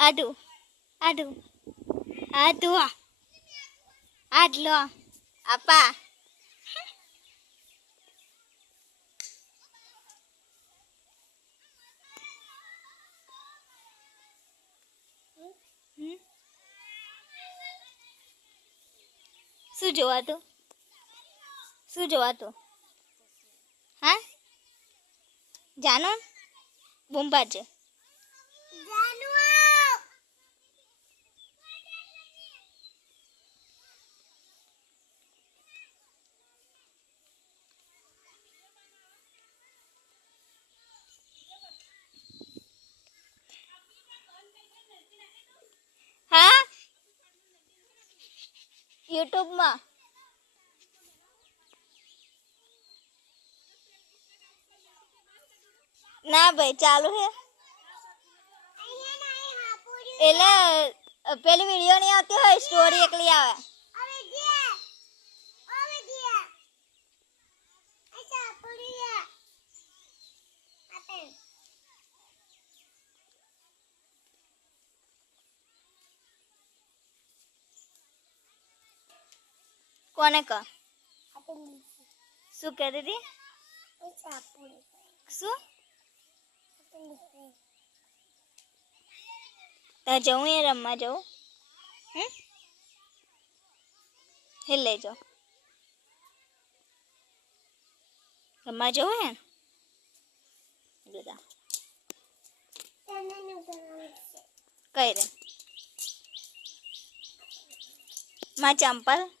આડુ આડુ આડુ આડલો આપા શું જોવાતું હા જાનો બૂમ પાડજે હા યુટ્યુબમાં ના ભાઈ ચાલુ હે એટલે પેલી વિડીયો નહીં આવતી હોય સ્ટોરી એકલી આવે કોને ક શું કહેતી હતી શું ત્યાં જવું એ રમવા જવું હે લઈ જાઓ રમવા જવું હે બધા કઈ રે માં ચંપલ